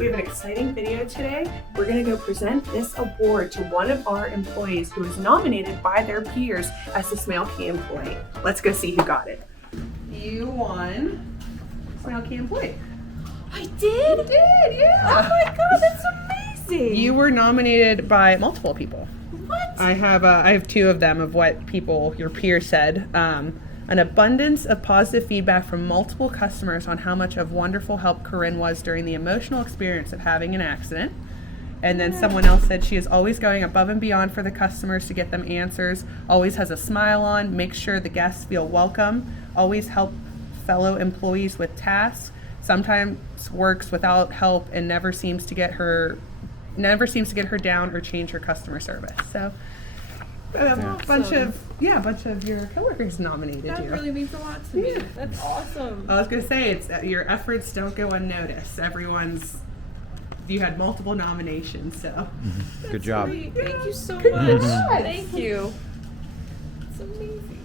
We have an exciting video today. We're gonna go present this award to one of our employees who was nominated by their peers as the Smail Key Employee. Let's go see who got it. You won Smail Key Employee. I did? You did, yeah. Oh my god, that's amazing. You were nominated by multiple people. What? I have two of them of what people, your peers said. An abundance of positive feedback from multiple customers on how much of wonderful help Corrinne was during the emotional experience of having an accident. And then someone else said she is always going above and beyond for the customers to get them answers, always has a smile on, makes sure the guests feel welcome, always help fellow employees with tasks, sometimes works without help, and never seems to get her down or change her customer service. So a bunch of your coworkers nominated That you. really means a lot to me. That's awesome. I was gonna say it's your efforts don't go unnoticed. You had multiple nominations, so Good job. Great. Thank you so Good much. job. Thank you. It's amazing.